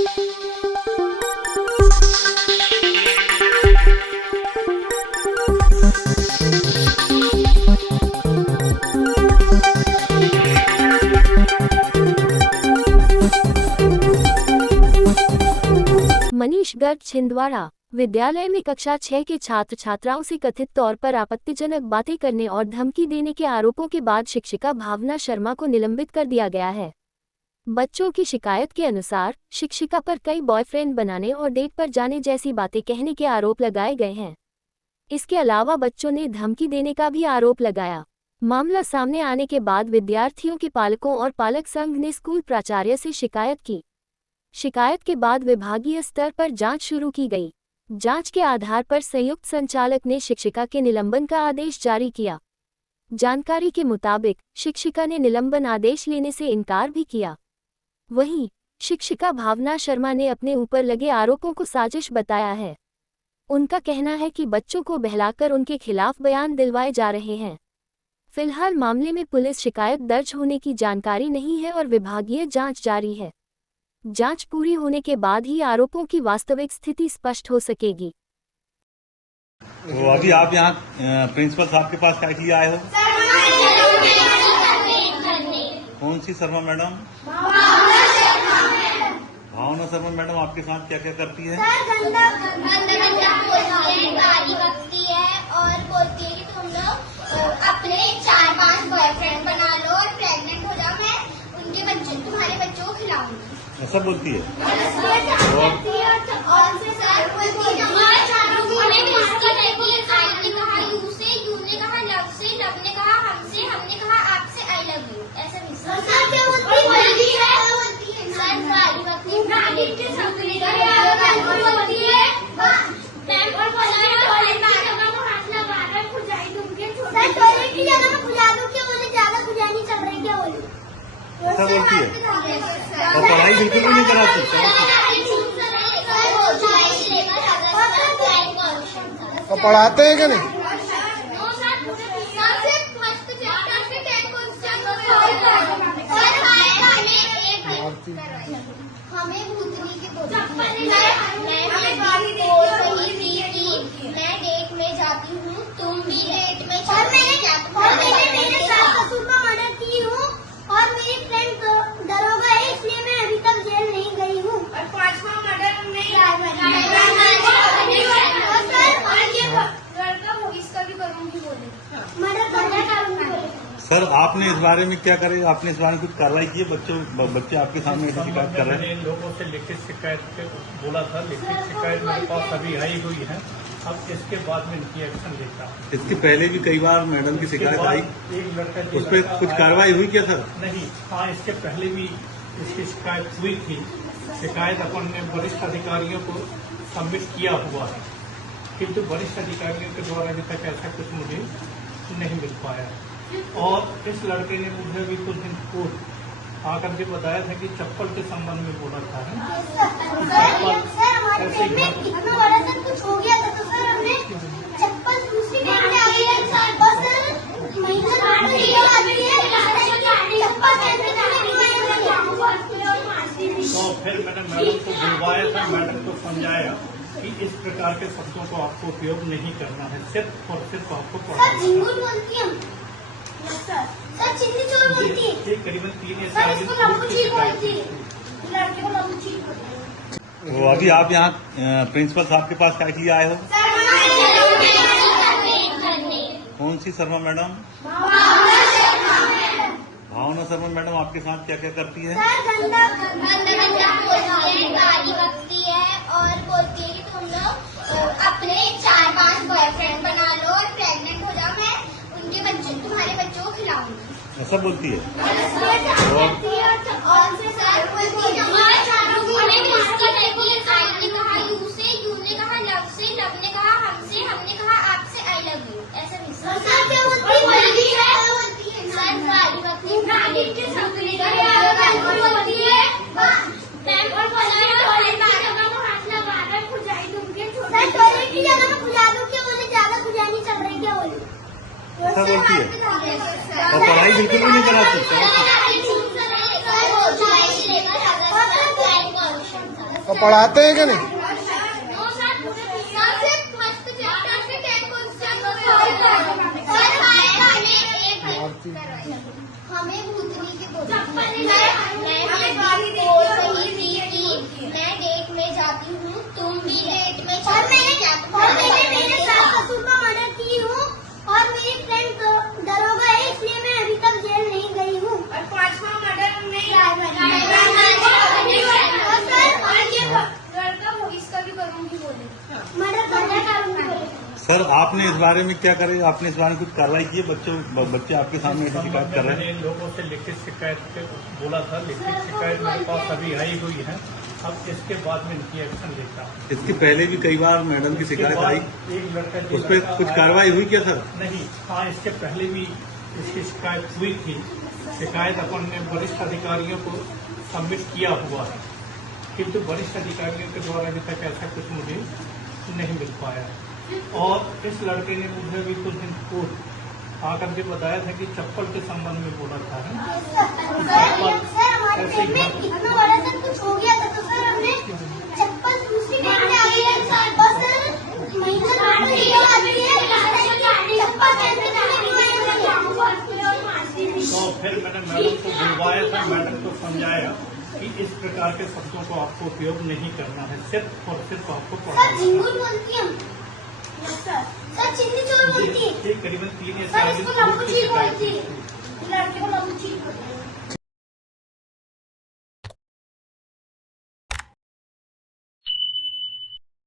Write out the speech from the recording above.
मनीष गर्ग छिंदवाड़ा विद्यालय में कक्षा 6 के छात्र छात्राओं से कथित तौर पर आपत्तिजनक बातें करने और धमकी देने के आरोपों के बाद शिक्षिका भावना शर्मा को निलंबित कर दिया गया है। बच्चों की शिकायत के अनुसार शिक्षिका पर कई बॉयफ्रेंड बनाने और डेट पर जाने जैसी बातें कहने के आरोप लगाए गए हैं। इसके अलावा बच्चों ने धमकी देने का भी आरोप लगाया। मामला सामने आने के बाद विद्यार्थियों के पालकों और पालक संघ ने स्कूल प्राचार्य से शिकायत की। शिकायत के बाद विभागीय स्तर पर जांच शुरू की गई। जांच के आधार पर संयुक्त संचालक ने शिक्षिका के निलंबन का आदेश जारी किया। जानकारी के मुताबिक शिक्षिका ने निलंबन आदेश लेने से इनकार भी किया। वहीं शिक्षिका भावना शर्मा ने अपने ऊपर लगे आरोपों को साजिश बताया है। उनका कहना है कि बच्चों को बहलाकर उनके खिलाफ बयान दिलवाए जा रहे हैं। फिलहाल मामले में पुलिस शिकायत दर्ज होने की जानकारी नहीं है और विभागीय जांच जारी है। जांच पूरी होने के बाद ही आरोपों की वास्तविक स्थिति स्पष्ट हो सकेगी। तो अभी आप यहाँ प्रिंसिपल साहब के पास क्या के लिए आए हो? कौन सी शर्मा मैडम? भावना शर्मा मैडम आपके साथ क्या क्या करती है? गाली बकती है और बोलती है कि तुम लोग अपने 4-5 बॉयफ्रेंड बना लो और प्रेग्नेंट हो जाओ, मैं उनके बच्चे तुम्हारे बच्चों को खिलाऊंगी। ऐसा बोलती है? ऐसा बोलती है और पढ़ाई बिल्कुल भी नहीं कराती। और पढ़ाते हैं क्या नहीं? हमें भूतनी के मैं डेट में जाती हूँ, तुम भी डेट में मेरे साथ कसूर का मर्डर की हूँ और मेरी फ्रेंड दरोगा है, इसलिए मैं अभी तक जेल नहीं गई हूँ। और 5वां मर्डर नहीं इसका भी करूँगी बोले मर्डर करूँगी। सर आपने इस बारे में क्या करे? आपने इस बारे में कुछ कार्रवाई की है? बच्चे आपके सामने ऐसी शिकायत कर रहे हैं। मैंने लोगों से लिखित शिकायत बोला था, लिखित शिकायत मेरे पास अभी आई हुई है। अब इसके बाद में इनकी एक्शन लेता हूँ। इसके पहले भी कई बार मैडम की शिकायत आई, एक लड़का उस पर कुछ कार्रवाई हुई क्या सर? नहीं, हाँ इसके पहले भी इसकी शिकायत हुई थी। शिकायत अपन ने वरिष्ठ अधिकारियों को सबमिट किया हुआ है, किंतु वरिष्ठ अधिकारियों के द्वारा अभी तक ऐसा कुछ मुझे नहीं मिल पाया। और इस लड़के ने मुझे भी कुछ दिन पूर्व आकर के बताया था कि चप्पल के संबंध में बोला था कुछ हो गया था तो सर हमने चप्पल दूसरी तो फिर मैंने मैडम को बुलवाया था, मैडम को समझाया कि इस प्रकार के शब्दों को आपको उपयोग नहीं करना है, सिर्फ और सिर्फ आपको पढ़ना। करीबन 3 या 4 तो अभी आप यहाँ प्रिंसिपल साहब के पास क्या के लिए आए हो? कौन सी शर्मा मैडम? भावना शर्मा मैडम आपके साथ क्या क्या करती है? गाली बकती है और बोलती है कि तुम लोग अपने 4-5 बॉयफ्रेंड बना लो और प्रेग्नेंट हो जाओ, मैं उनके बच्चे तुम्हारे बच्चों को खिलाऊंगी। ऐसा बोलती है ऐसा बोलती है और पढ़ाई बिल्कुल भी नहीं कराती। और पढ़ाते हैं कि नहीं? हमें भूतनी के मैं डेट में जाती हूँ, तुम भी डेट में और मैंने मेरे साथ कसूर का मर्डर की हूँ और मेरी फ्रेंड दरोगा है, इसलिए मैं अभी तक जेल नहीं गई हूँ। और 5वां मर्डर नहीं लड़का इसका भी करूँगी बोले मर्डर करूँगी बोले। सर आपने इस बारे में क्या करे, आपने इस बारे में कुछ कार्रवाई की है? बच्चे आपके सामने ऐसी शिकायत कर रहे हैं। मैंने इन लोगों से लिखित शिकायत बोला था, लिखित शिकायत मेरे पास अभी आई हुई है। अब इसके बाद में इनकी एक्शन लेता हूँ। इसके पहले भी कई बार मैडम की शिकायत आई, एक लड़का उस पर कुछ कार्रवाई हुई क्या सर? नहीं, हाँ इसके पहले भी इसकी शिकायत हुई थी। शिकायत अपन ने वरिष्ठ अधिकारियों को सबमिट किया हुआ है, किंतु वरिष्ठ अधिकारियों के द्वारा अभी तक ऐसा कुछ मुझे नहीं मिल पाया। और इस लड़के ने मुझे भी कुछ दिन पूर्व आकर के बताया था कि चप्पल के संबंध में बोला था। सर हमारे पेट में इतना बड़ा सा कुछ हो गया था, तो सर हमने चप्पल दूसरी पेट में आ गई है और सर महीना तो फिर मैंने मैडम को बुलवाया था, मैडम को समझाया कि इस प्रकार के शब्दों को आपको उपयोग नहीं करना है, सिर्फ और सिर्फ आपको सर पढ़ना है। झिंगुर बोलती हम सर चिंदी चोर बोलती है ये करीबन 3 या सर 4 इसको लंबू चीज बोलती है, लड़के को लंबू चीज बोलती है।